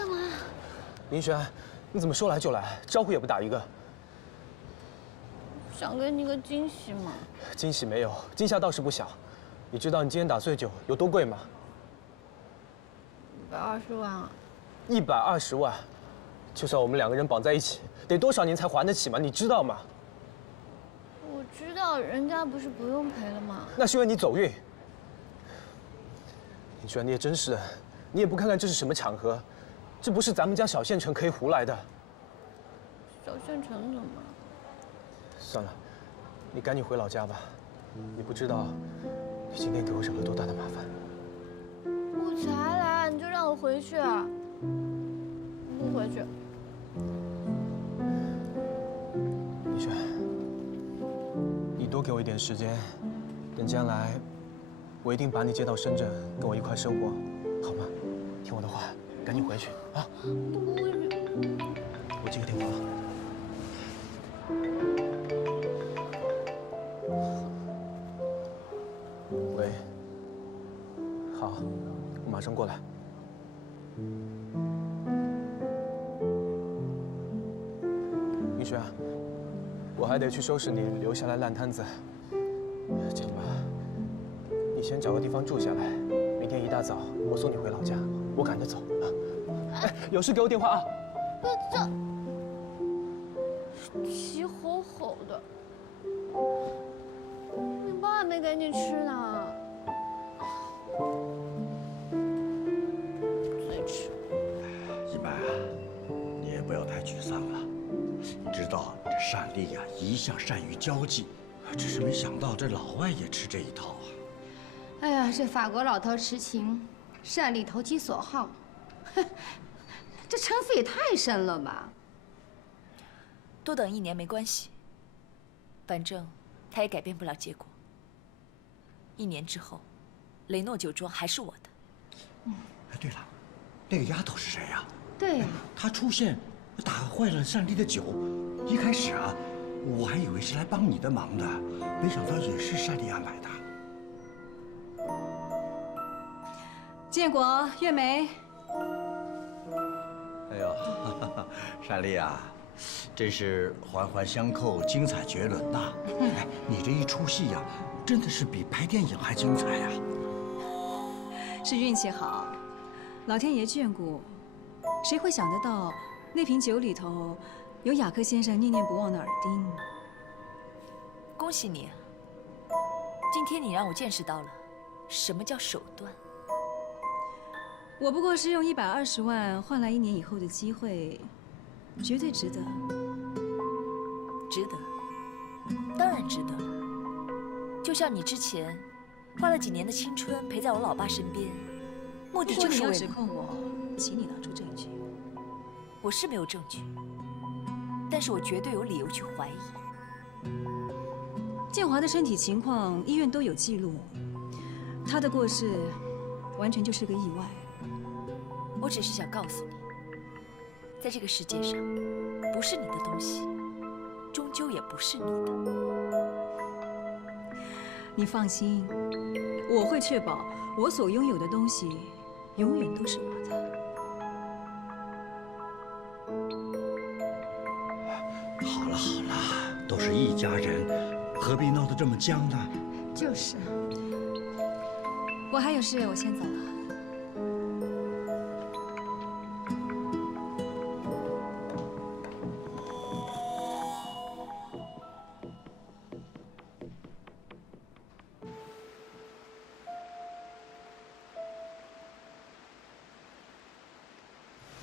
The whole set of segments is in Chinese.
干嘛？林璇，你怎么说来就来，招呼也不打一个？想给你个惊喜嘛。惊喜没有，惊吓倒是不小。你知道你今天打碎酒有多贵吗120万啊！120万，就算我们2个人绑在一起，得多少年才还得起吗？你知道吗？我知道，人家不是不用赔了吗？那是因为你走运。林璇，你也真是的，你也不看看这是什么场合，这不是咱们家小县城可以胡来的。小县城怎么了？算了，你赶紧回老家吧。你不知道，你今天给我惹了多大的麻烦。我才来，你就让我回去啊？不回去。李璇，你多给我一点时间，等将来，我一定把你接到深圳，跟我一块生活，好吗？听我的话，赶紧回去啊！不回去。我接个电话。喂，好，我马上过来。明轩，我还得去收拾你留下来烂摊子。这样吧，你先找个地方住下来，明天一大早我送你回老家，我赶着走啊。哎，有事给我电话啊！这急吼吼的，面包还没给你吃呢。嘴吃。一白啊，你也不要太沮丧了。你知道这单丽呀，一向善于交际，只是没想到这老外也吃这一套啊。哎呀，这法国老头痴情，单丽投其所好，哼，这城府也太深了吧！多等1年没关系，反正他也改变不了结果。1年之后，雷诺酒庄还是我的。哎，对了，那个丫头是谁呀？对呀，她出现，打坏了单丽的酒。一开始啊，我还以为是来帮你的忙的，没想到也是单丽安排的。建国、月梅，哎呦，单丽啊，真是环环相扣，精彩绝伦呐！哎，你这一出戏呀，真的是比拍电影还精彩呀！是运气好，老天爷眷顾，谁会想得到那瓶酒里头有雅克先生念念不忘的耳钉？恭喜你啊！今天你让我见识到了什么叫手段。我不过是用120万换来1年以后的机会，绝对值得。值得，当然值得了。就像你之前花了几年的青春陪在我老爸身边，目的就是为了……如果你要指控我，请你拿出证据。我是没有证据，但是我绝对有理由去怀疑。建华的身体情况，医院都有记录，他的过世完全就是个意外。我只是想告诉你，在这个世界上，不是你的东西，终究也不是你的。你放心，我会确保我所拥有的东西永远都是我的。好了好了，都是一家人，何必闹得这么僵呢？就是。我还有事，我先走了。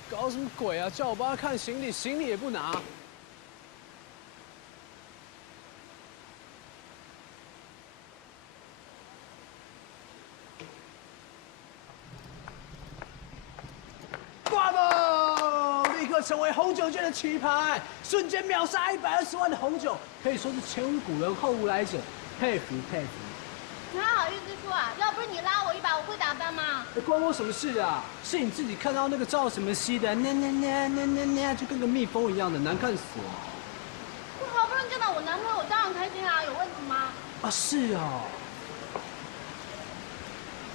搞什么鬼啊！叫我帮他看行李，行李也不拿。Bravo！ 立刻成为红酒界的旗牌，瞬间秒杀120万的红酒，可以说是前无古人后无来者，佩服佩服。你还好意思说啊？要不是你拉我一把，我会打翻吗？关我什么事啊？是你自己看到那个赵什么西的，就跟个蜜蜂一样的，难看死了。我好不容易见到我男朋友，我当然开心啊，有问题吗？啊，是哦。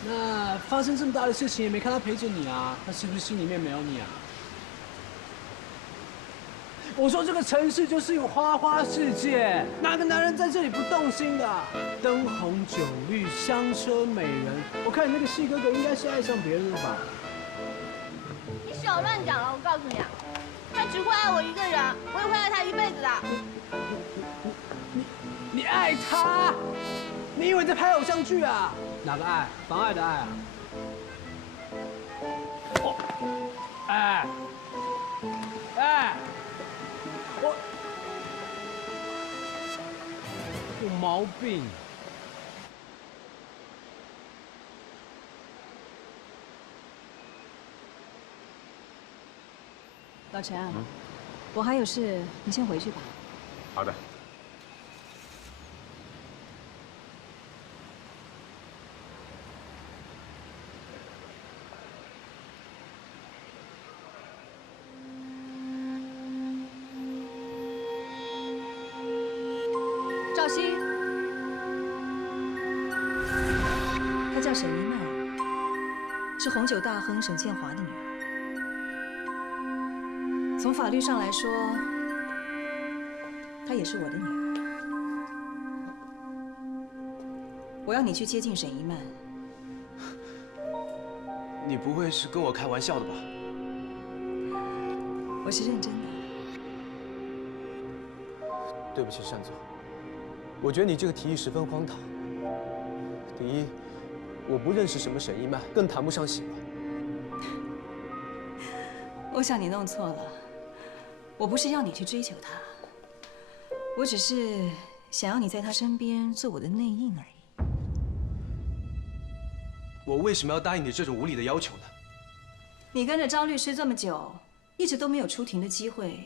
那发生这么大的事情，也没看他陪着你啊，他是不是心里面没有你啊？我说这个城市就是有花花世界，哪个男人在这里不动心的？灯红酒绿，香车美人，我看你那个细哥哥应该是爱上别人了吧？你少乱讲了，我告诉你啊，他只会爱我一个人，我也会爱他一辈子的。你爱他？你以为在拍偶像剧啊？哪个爱？妨碍的爱啊？哦，哎，我有毛病。老陈啊，我还有事，你先回去吧。好的。赵熙，她叫沈一曼，是红酒大亨沈建华的女儿。从法律上来说，她也是我的女儿。我要你去接近沈一曼。你不会是跟我开玩笑的吧？我是认真的。对不起，单总，我觉得你这个提议十分荒唐。第一，我不认识什么沈一曼，更谈不上喜欢。我想你弄错了，我不是要你去追求她，我只是想要你在她身边做我的内应而已。我为什么要答应你这种无理的要求呢？你跟着张律师这么久，一直都没有出庭的机会。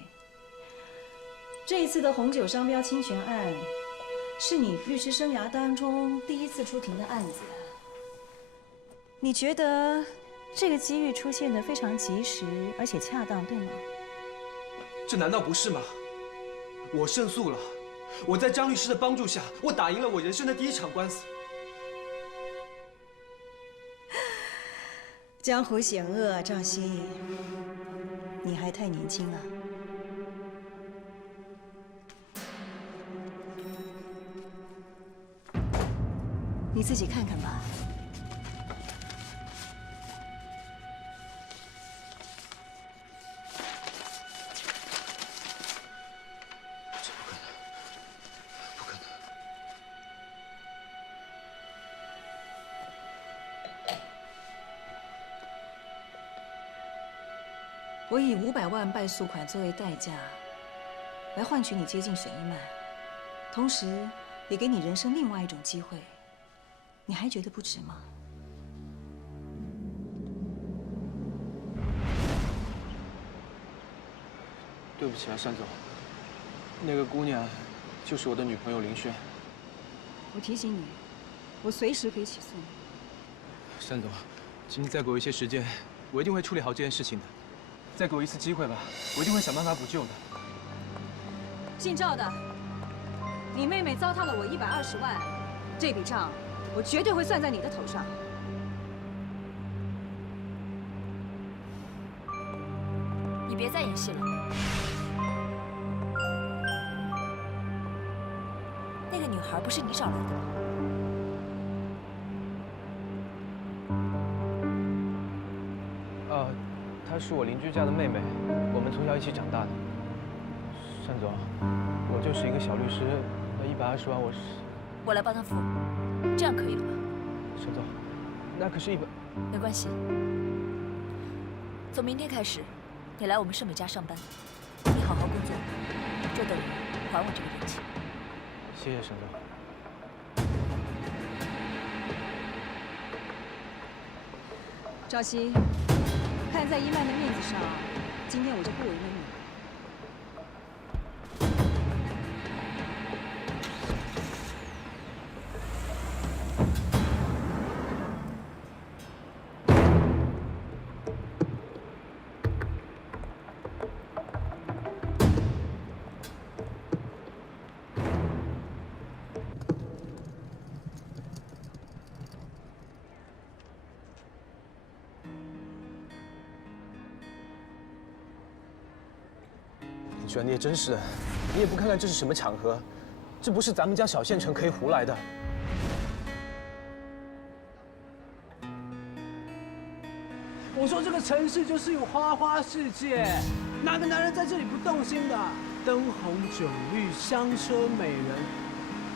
这一次的红酒商标侵权案，是你律师生涯当中第一次出庭的案子。你觉得这个机遇出现的非常及时，而且恰当，对吗？这难道不是吗？我胜诉了，我在张律师的帮助下，我打赢了我人生的第一场官司。江湖险恶，赵熙，你还太年轻了。你自己看看吧。这不可能，不可能！我以500万败诉款作为代价，来换取你接近沈一曼，同时也给你人生另外一种机会。你还觉得不值吗？对不起啊，单总，那个姑娘就是我的女朋友林轩。我提醒你，我随时可以起诉你。单总，请你再给我一些时间，我一定会处理好这件事情的。再给我一次机会吧，我一定会想办法补救的。姓赵的，你妹妹糟蹋了我120万，这笔账我绝对会算在你的头上。你别再演戏了。那个女孩不是你找来的吗？她是我邻居家的妹妹，我们从小一起长大的。单总，我就是一个小律师，那120万我是……我来帮她付，这样可以了吧？单总，那可是没关系。从明天开始，你来我们盛美家上班，你好好工作，就等于还我这个人情。谢谢单总。赵熙，看在一曼的面子上，今天我就不为难你。璇，你也真是的，你也不看看这是什么场合，这不是咱们家小县城可以胡来的。我说这个城市就是有花花世界，哪个男人在这里不动心的？灯红酒绿，香车美人。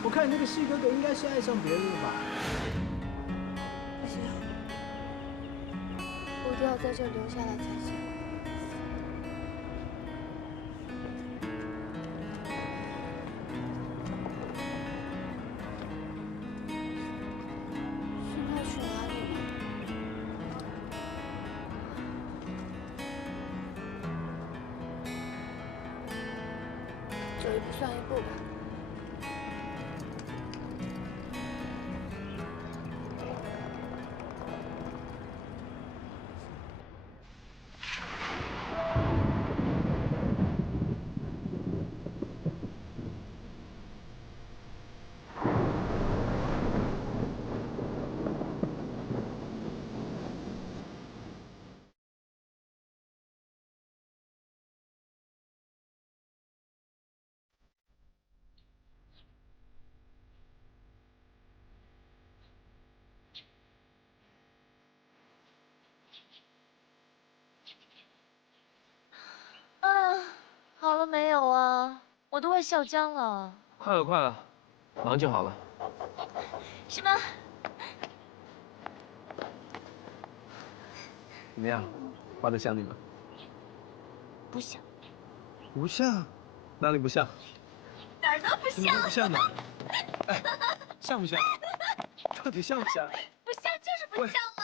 我看你那个细哥哥应该是爱上别人了吧？不行，我一定要在这留下来才行。现在去哪里？走一步算一步吧。好了没有啊？我都快笑僵了。快了，快了，马上就好了。是吗？怎么样，画得像你吗？不像。不像，哪里不像？哪儿都不像。怎么不像呢？哎，像不像？到底像不像？不像就是不像嘛。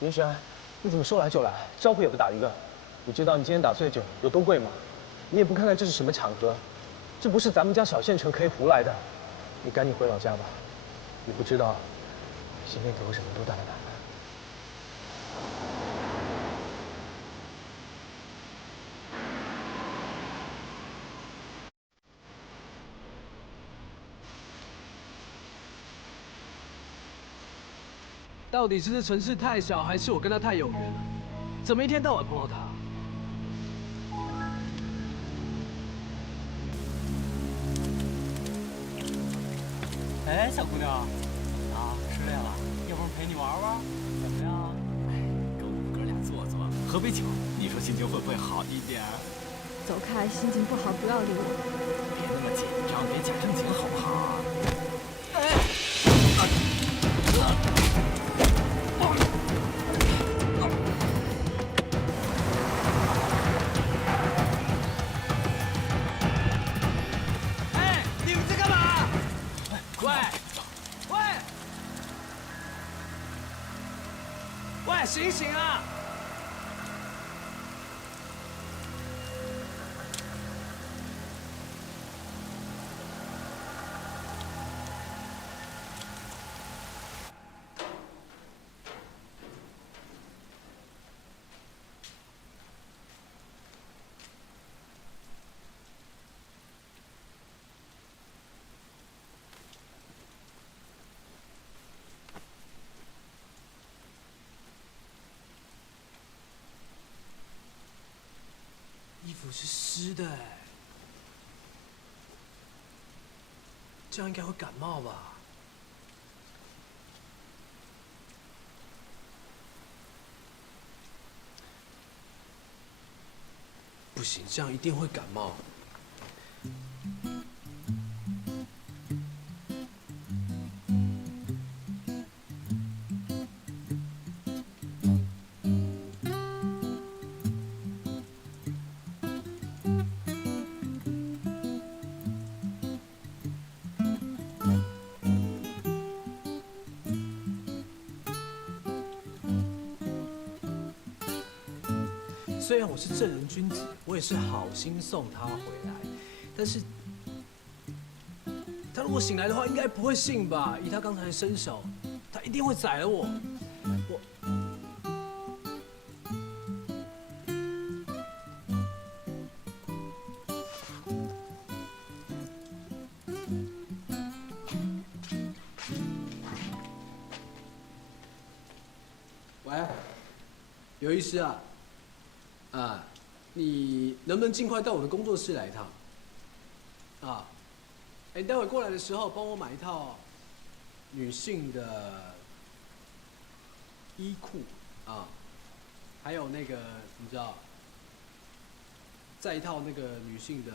云璇，你怎么说来就来，招呼也不打一个？你知道你今天打醉酒有多贵吗？你也不看看这是什么场合，这不是咱们家小县城可以胡来的。你赶紧回老家吧，你不知道，今天给我什么多大的难呢？到底是这城市太小，还是我跟他太有缘了？怎么一天到晚碰到他？哎，小姑娘，啊，失恋了？要不陪你玩玩？怎么样？哎，跟我们哥俩坐坐，喝杯酒，你说心情会不会好一点？走开，心情不好不要理我。别那么紧张，别假正经好不好？哎，你们在干嘛？喂，喂，喂，醒醒啊！衣服是湿的，这样应该会感冒吧？不行，这样一定会感冒。虽然我是正人君子，我也是好心送他回来，但是他如果醒来的话，应该不会信吧？以他刚才的身手，他一定会宰了我。有医师啊，你能不能尽快到我的工作室来一趟？啊，哎，待会过来的时候帮我买一套女性的衣裤啊，还有那个你知道，再一套那个女性的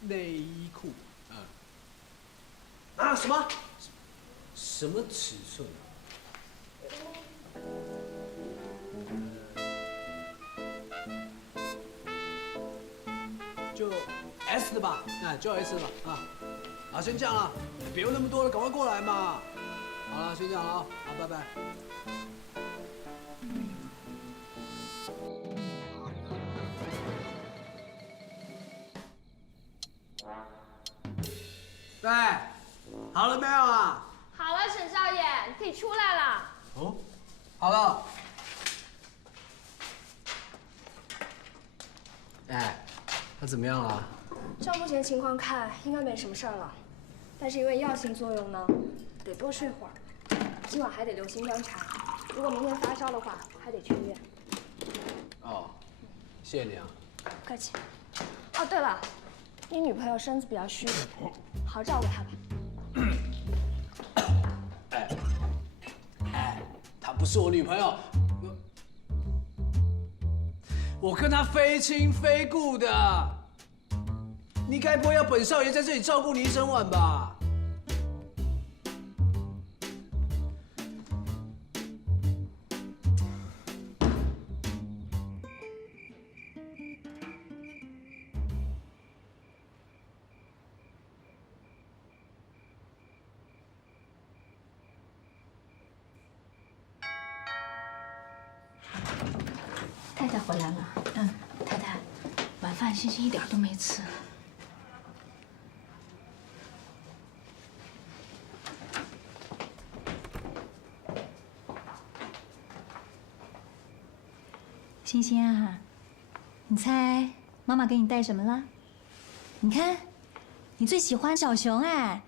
内衣裤啊，什么尺寸啊？就 S 的吧，就 S 的吧，好，先这样了，别问那么多了，赶快过来嘛。好了，先这样了啊，好，拜拜。对，好了没有啊？好了，沈少爷，你可以出来了。哦，好了。哎，他怎么样了？照目前情况看，应该没什么事儿了。但是因为药性作用呢，得多睡会儿。今晚还得留心观察。如果明天发烧的话，还得去医院。哦，谢谢你啊。不客气。哦，对了，你女朋友身子比较虚，好好照顾她吧。她不是我女朋友，我跟她非亲非故的。你该不会要本少爷在这里照顾你一整晚吧？太太回来了。太太，晚饭欣欣一点都没吃。欣欣啊，你猜妈妈给你带什么了？你看，你最喜欢小熊哎。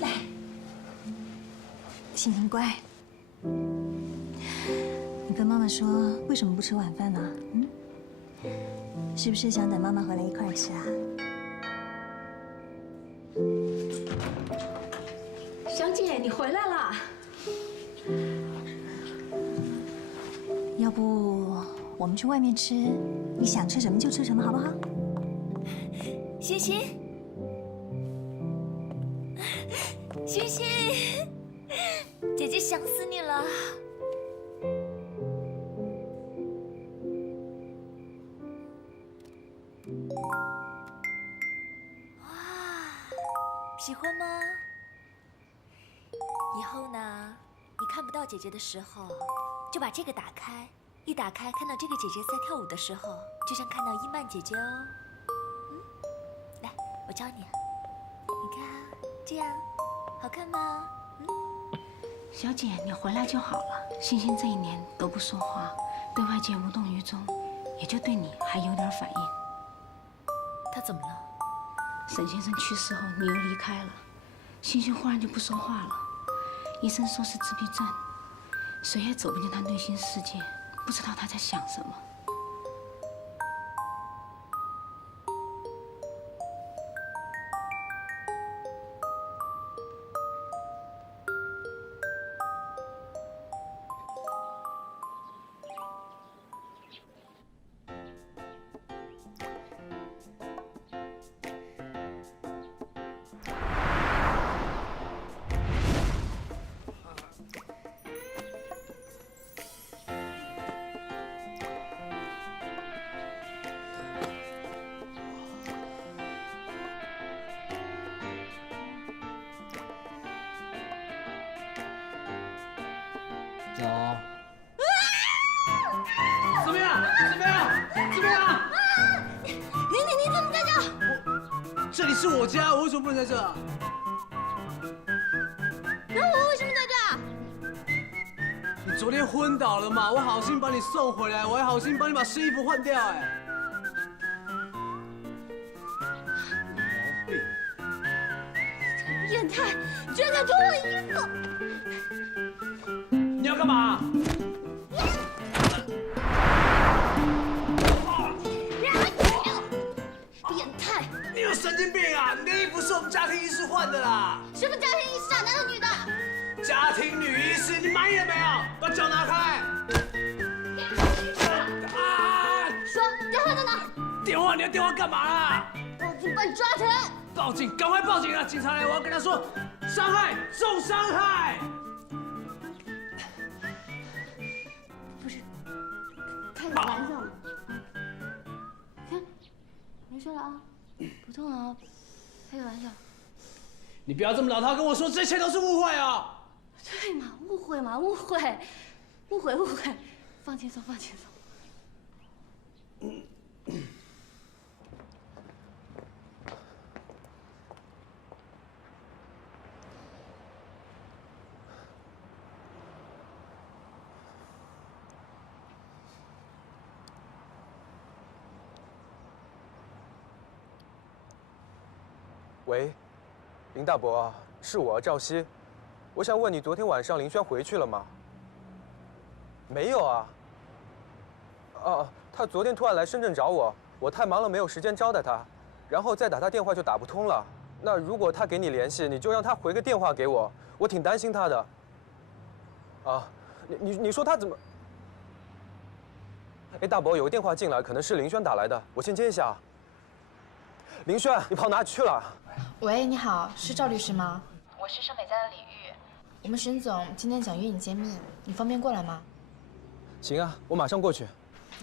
来，欣欣乖，你跟妈妈说为什么不吃晚饭呢？是不是想等妈妈回来一块儿吃啊？小姐，你回来了。要不我们去外面吃，你想吃什么就吃什么，好不好？欣欣，欣欣，姐姐想死你了。哇，喜欢吗？以后呢，你看不到姐姐的时候，就把这个打开。一打开，看到这个姐姐在跳舞的时候，就像看到伊曼姐姐哦。来，我教你。你看，这样好看吗？小姐，你回来就好了。欣欣这一年都不说话，对外界无动于衷，也就对你还有点反应。她怎么了？沈先生去世后，你又离开了，欣欣忽然就不说话了。医生说是自闭症，谁也走不进她内心世界，不知道她在想什么。走。怎么样？怎么样？怎么样？你怎么在这？这里是我家，我为什么不能在这？那我为什么在这？你昨天昏倒了嘛？我好心把你送回来，我还好心帮你把湿衣服换掉，哎。变态，居然敢脱我衣服！你要干嘛？变态！你有神经病啊！你的衣服是我们家庭医师换的啦。什么家庭医师啊？男的女的？家庭女医师，你满意了没有？把脚拿开！啊！说电话在哪？电话？你要电话干嘛啦？报警把你抓起来！报警！赶快报警啊！警察来，我要跟他说，伤害，重伤害。不是，开个玩笑嘛。看，没事了啊，不痛了啊，开个玩笑。你不要这么老套跟我说，这一切都是误会哦。对嘛，误会嘛，误会，放轻松，放轻松。喂，林大伯，是我赵熙，我想问你，昨天晚上林轩回去了吗？没有啊。他昨天突然来深圳找我，我太忙了没有时间招待他，然后再打他电话就打不通了。那如果他给你联系，你就让他回个电话给我，我挺担心他的。啊，你说他怎么？哎，大伯，有个电话进来，可能是林轩打来的，我先接一下啊。林轩，你跑哪里去了？喂，你好，是赵律师吗？我是盛美家的李玉，我们沈总今天想约你见面，你方便过来吗？行啊，我马上过去。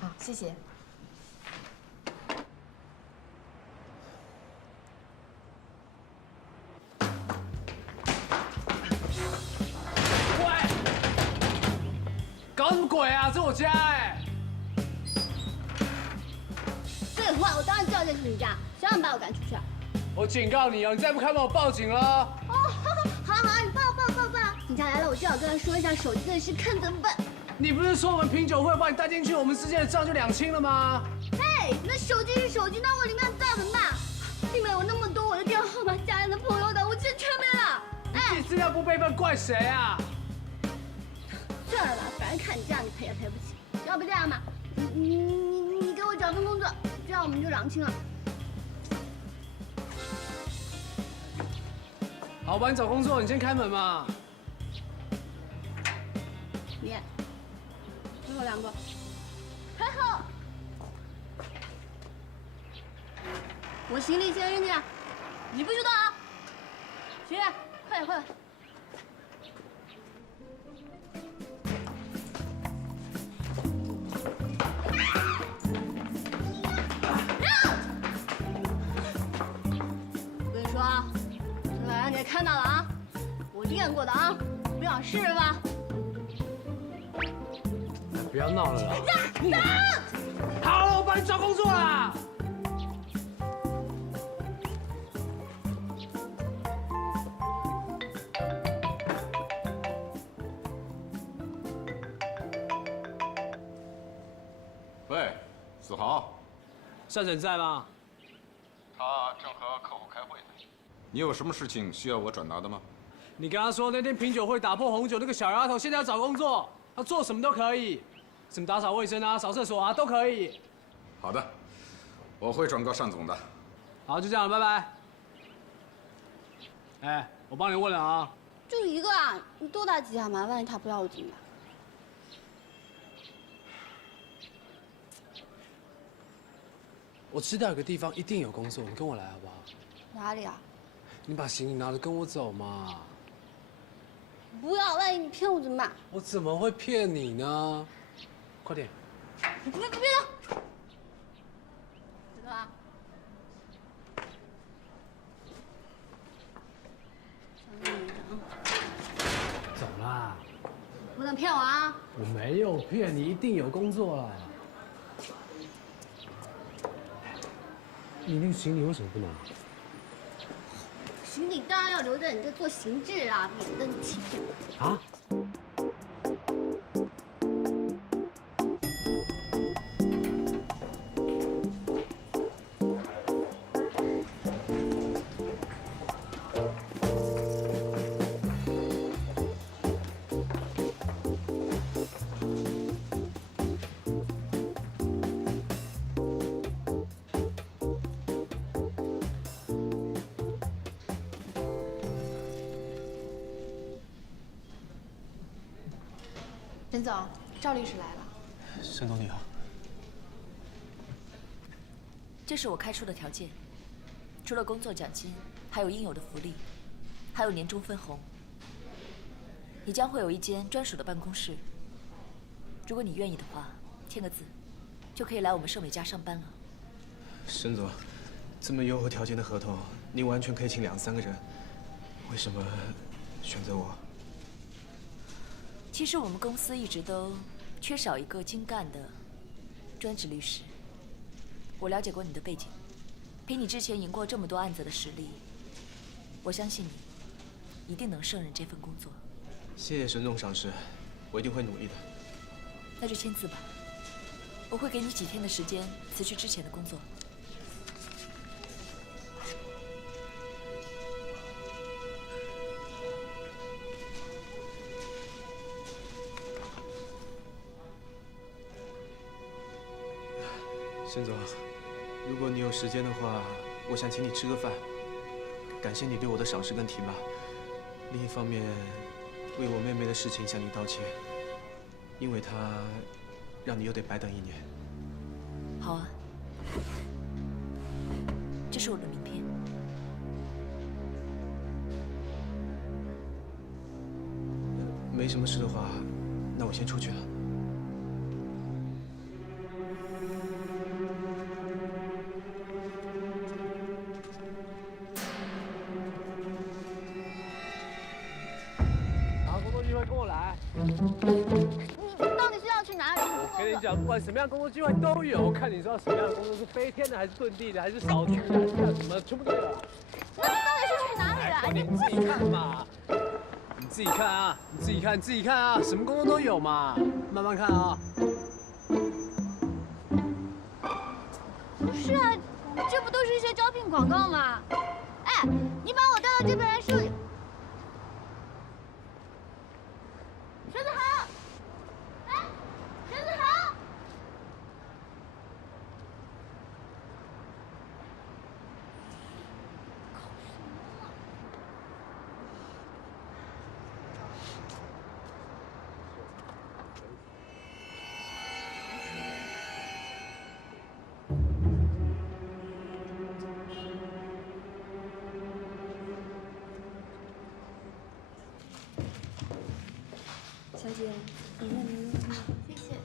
好，谢谢。喂，搞什么鬼啊？这我家哎！废话，我当然知道这是你家，谁让你把我赶出去啊？我警告你哦，你再不开门，我报警了。哦，好，你报。警察来了，我就要跟他说一下手机的事，看怎么办。你不是说我们品酒会把你带进去，我们之间的账就两清了吗？嘿，那手机是手机，那我里面大本大，里面有那么多我的电话号码、家人的、朋友的，我这全没了。哎，你资料不备份，怪谁啊？算了吧，反正看你这样，你赔也赔不起。要不这样吧，你给我找份工作，这样我们就两清了。好，我帮你找工作，你先开门嘛。你，最后两个，开口。我行李先扔进来，你不许动啊！行李，快点。我跟你说啊，这晚上你也看到了啊，我练过的啊，不想试试吧？不要闹了啦！好了，我帮你找工作啦。喂，子豪，善沈在吗？他正和客户开会呢。你有什么事情需要我转达的吗？你跟他说那天品酒会打破红酒那个小丫头现在要找工作，她做什么都可以，什么打扫卫生啊、扫厕所啊都可以。好的，我会转告单总的。好，就这样了，拜拜。哎，我帮你问了啊。就一个啊，你多打几下嘛，万一他不要紧吧？我知道有个地方一定有工作，你跟我来好不好？哪里啊？你把行李拿着跟我走嘛。不要，万一你骗我怎么办？我怎么会骗你呢？快点！别动！知道吧？走啦！不能骗我啊！我没有骗你，一定有工作啦。你那个行李为什么不拿？行李当然要留着你这做行制啊，免得你欺骗我。啊？沈总，赵律师来了。沈总你好。这是我开出的条件，除了工作奖金，还有应有的福利，还有年终分红。你将会有一间专属的办公室。如果你愿意的话，签个字，就可以来我们盛美家上班了。沈总，这么优厚条件的合同，您完全可以请2、3个人，为什么选择我？其实我们公司一直都缺少一个精干的专职律师。我了解过你的背景，凭你之前赢过这么多案子的实力，我相信你一定能胜任这份工作。谢谢沈总赏识，我一定会努力的。那就签字吧，我会给你几天的时间辞去之前的工作。沈总，如果你有时间的话，我想请你吃个饭，感谢你对我的赏识跟提拔。另一方面，为我妹妹的事情向你道歉，因为她让你又得白等1年。好啊，这是我的名片。没什么事的话，那我先出去了。跟我来。你到底是要去哪里？我跟你讲，不管什么样的工作机会都有，看你知道什么样的工作是飞天的，还是遁地的，还是扫区的，还是干什么，全部都有。那你到底是去哪里了？你自己看嘛，你自己看啊，你自己看，自己看啊，什么工作都有嘛，慢慢看啊。不是啊，这不都是一些招聘广告吗？哎，你把我带到这边来说。沈子豪，哎，沈子豪。小姐，您的牛肉面。谢谢。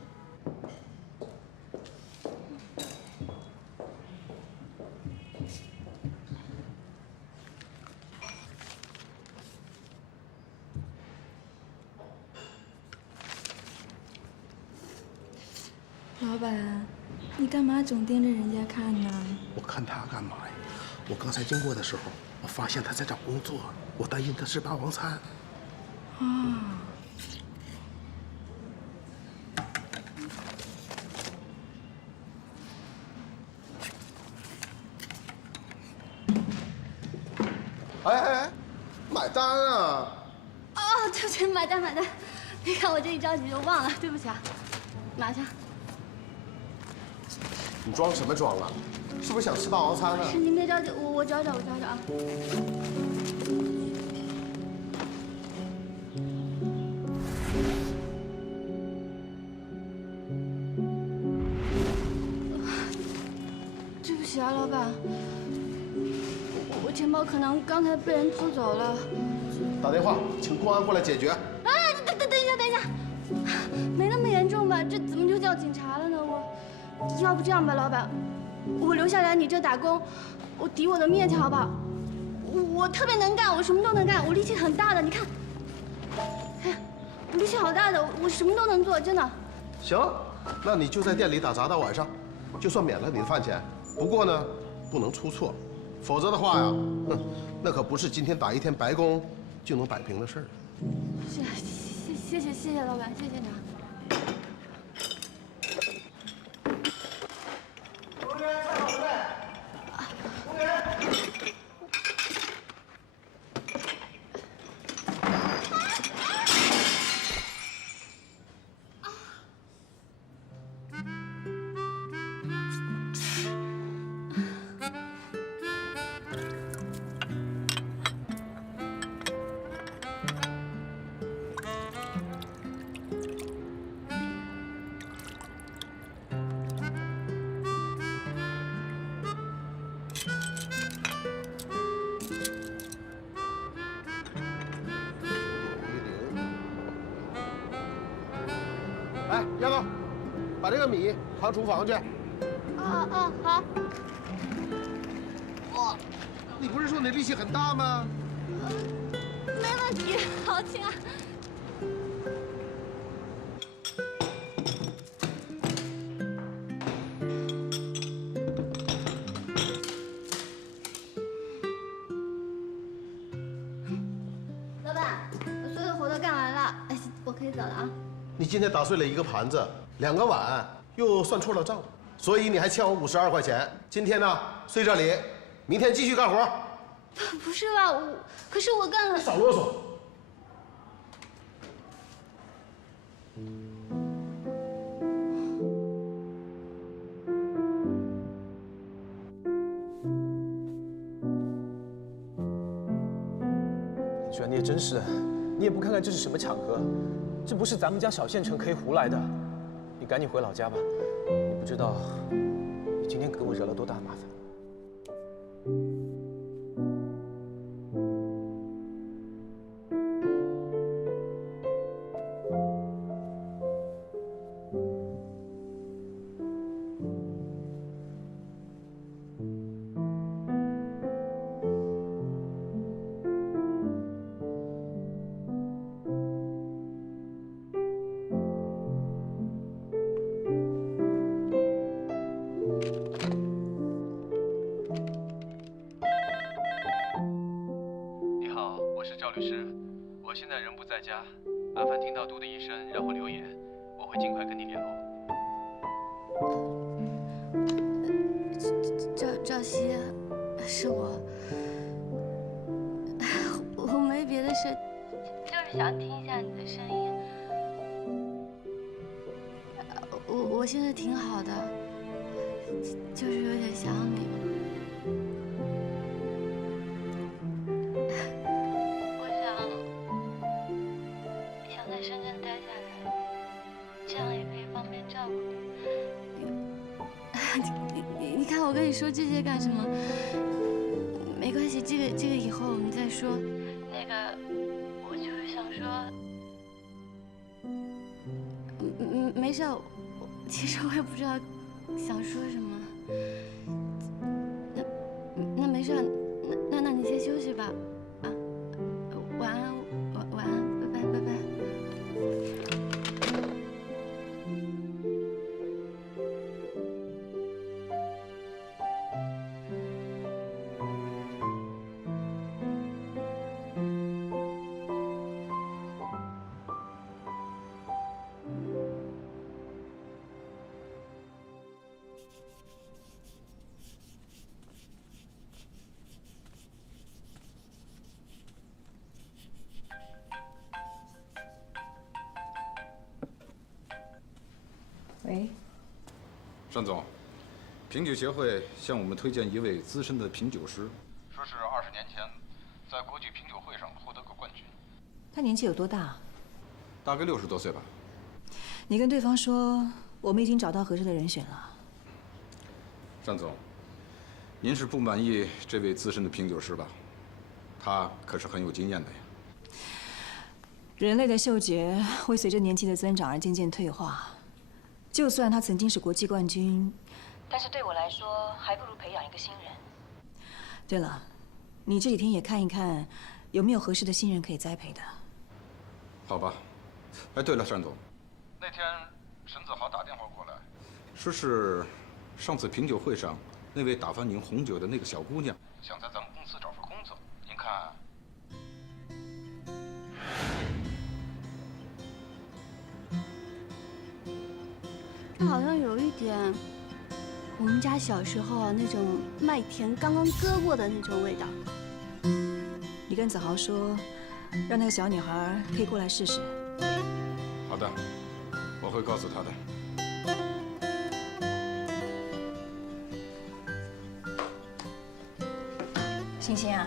老板，你干嘛总盯着人家看呢？我看他干嘛呀？我刚才经过的时候，我发现他在找工作，我担心他吃霸王餐。啊。哎，买单啊！哦，对不起，买单。你看我这一着急就忘了，对不起啊，马上。你装什么装啊？是不是想吃霸王餐呢？是您别着急，我找找啊。对不起啊，老板，我钱包可能刚才被人偷走了。打电话请公安过来解决。哎，等一下，没那么严重吧？这怎么就叫警察了呢？要不这样吧，老板，我留下来你这打工，我抵我的面条吧。我特别能干，我什么都能干，我力气很大的，你看，哎，我力气好大的，我什么都能做，真的。行，那你就在店里打杂到晚上，就算免了你的饭钱。不过呢，不能出错，否则的话呀，那可不是今天打1天白工就能摆平的事儿。谢谢老板，谢谢你啊。服务员，菜好了没？服务员。哎，丫头，把这个米扛厨房去。好。你不是说你力气很大吗？没问题，好轻啊！老板，我所有的活都干完了，哎，我可以走了啊。你今天打碎了1个盘子，2个碗，又算错了账，所以你还欠我52块钱。今天呢，睡这里，明天继续干活。不是吧？可是我干了。少啰嗦。居然你也真是，你也不看看这是什么场合，这不是咱们家小县城可以胡来的。你赶紧回老家吧，你不知道你今天给我惹了多大麻烦。律师，我现在人不在家，麻烦听到嘟的一声，让我留言，我会尽快跟你联络。赵熙，是我没别的事，就是想听一下你的声音。我现在挺好的，就是有点想你。你看我跟你说这些干什么？没关系，这个以后我们再说。那个，我就是想说，没事，其实我也不知道想说什么。那没事，那你先休息吧。啊，晚安，晚安，拜拜，拜拜。喂，单总，品酒协会向我们推荐一位资深的品酒师，说是20年前在国际品酒会上获得过冠军。他年纪有多大？大概60多岁吧。你跟对方说，我们已经找到合适的人选了。单总，您是不满意这位资深的品酒师吧？他可是很有经验的呀。人类的嗅觉会随着年纪的增长而渐渐退化。就算他曾经是国际冠军，但是对我来说，还不如培养一个新人。对了，你这几天也看一看，有没有合适的新人可以栽培的。好吧。哎，对了，单总，那天沈子豪打电话过来，说是上次品酒会上那位打翻您红酒的那个小姑娘，想在咱们公司找份工作，您看？这好像有一点我们家小时候那种麦田刚刚割过的那种味道。你跟子豪说，让那个小女孩可以过来试试。好的，我会告诉她的。欣欣啊，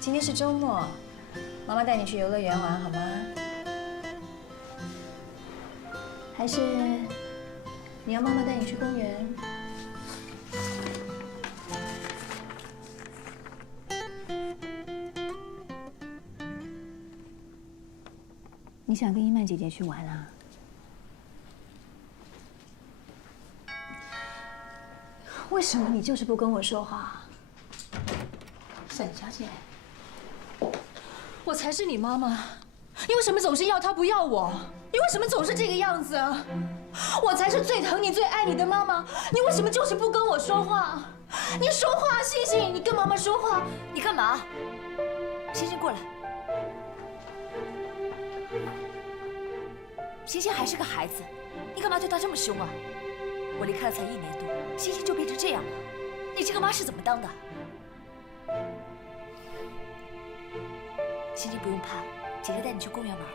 今天是周末，妈妈带你去游乐园玩好吗？还是你要妈妈带你去公园？你想跟伊曼姐姐去玩啊？为什么你就是不跟我说话？沈小姐，我才是你妈妈，你为什么总是要他不要我？你为什么总是这个样子啊？我才是最疼你、最爱你的妈妈，你为什么就是不跟我说话？你说话，星星，你跟妈妈说话。你干嘛？星星过来。星星还是个孩子，你干嘛对她这么凶啊？我离开了才1年多，星星就变成这样了，你这个妈是怎么当的？星星不用怕，姐姐带你去公园玩啊。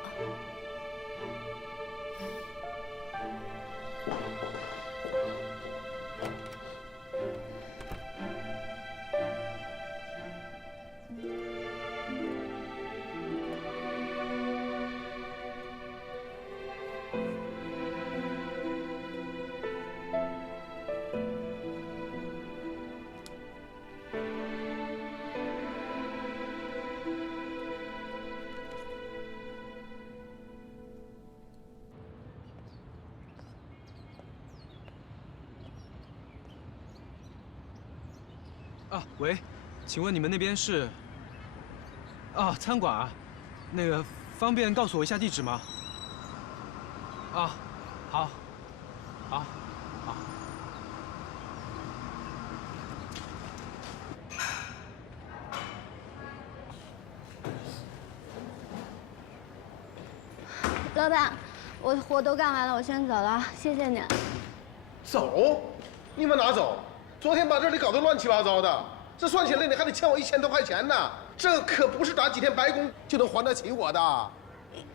啊，喂，请问你们那边是？啊，餐馆啊，那个方便告诉我一下地址吗？啊，好，好，好。老板，我活都干完了，我先走了，谢谢你。走？你往哪走？昨天把这里搞得乱七八糟的，这算起来你还得欠我1000多块钱呢，这可不是打几天白工就能还得起我的。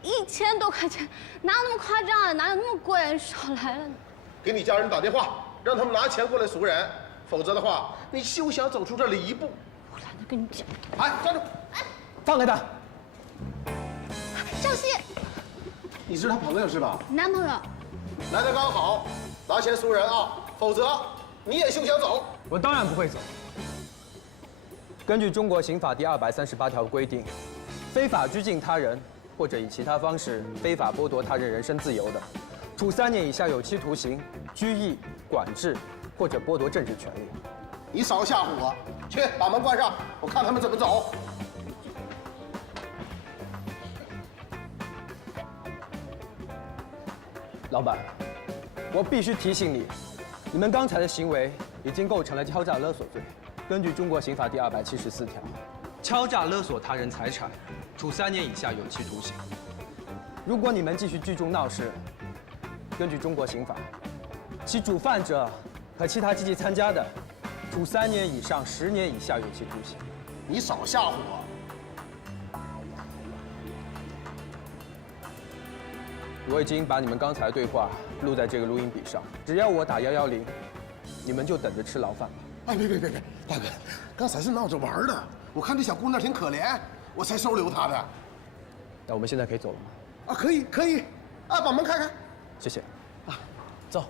1000多块钱，哪有那么夸张啊？哪有那么贵？少来了。给你家人打电话，让他们拿钱过来赎人，否则的话，你休想走出这里一步。我懒得跟你讲。哎，站住！放开他！赵熙，你是他朋友是吧？男朋友。来得刚好，拿钱赎人啊，否则你也休想走。我当然不会走。根据中国刑法第238条规定，非法拘禁他人或者以其他方式非法剥夺他人人身自由的，处3年以下有期徒刑、拘役、管制或者剥夺政治权利。你少吓唬我！去把门关上，我看他们怎么走。老板，我必须提醒你，你们刚才的行为已经构成了敲诈勒索罪。根据中国刑法第274条，敲诈勒索他人财产，处3年以下有期徒刑。如果你们继续聚众闹事，根据中国刑法，其主犯者和其他积极参加的，处3年以上10年以下有期徒刑。你少吓唬我！我已经把你们刚才的对话录在这个录音笔上，只要我打110，你们就等着吃牢饭吧。哎，别，大哥，刚才是闹着玩的，我看这小姑娘挺可怜，我才收留她的。那我们现在可以走了吗？啊，可以，啊，把门开开。谢谢。啊，走。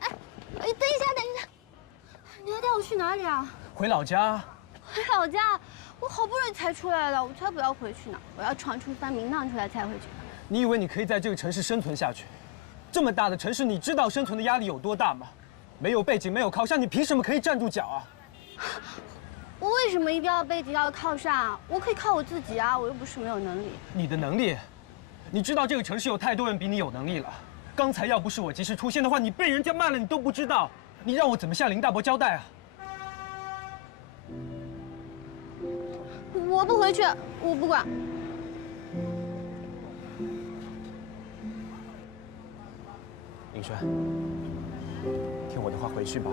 哎，等一下，你要带我去哪里啊？回老家。回老家？我好不容易才出来了，我才不要回去呢！我要闯出番名堂出来才回去。你以为你可以在这个城市生存下去？这么大的城市，你知道生存的压力有多大吗？没有背景，没有靠山，你凭什么可以站住脚啊？我为什么一定要背景要靠山啊？我可以靠我自己啊！我又不是没有能力。你的能力？你知道这个城市有太多人比你有能力了。刚才要不是我及时出现的话，你被人家骂了你都不知道。你让我怎么向林大伯交代啊？我不回去，我不管。林轩，听我的话回去吧，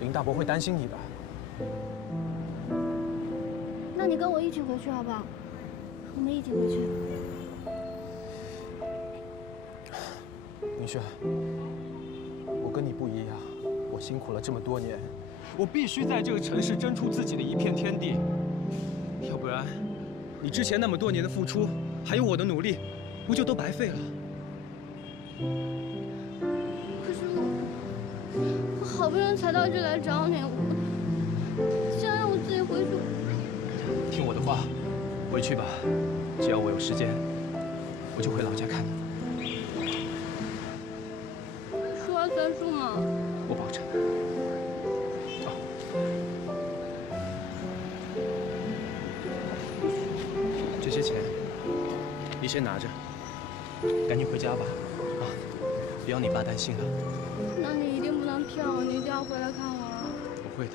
林大伯会担心你的。那你跟我一起回去好不好？我们一起回去。林轩，我跟你不一样，我辛苦了这么多年，我必须在这个城市争出自己的一片天地。要不然，你之前那么多年的付出，还有我的努力，不就都白费了？可是我好不容易才到这来找你，我现在让我自己回去。听我的话，回去吧。只要我有时间，我就回老家看你。说要走些钱，你先拿着，赶紧回家吧，啊，不要你爸担心啊。那你一定不能骗我，你一定要回来看我啊！不会的。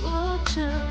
我这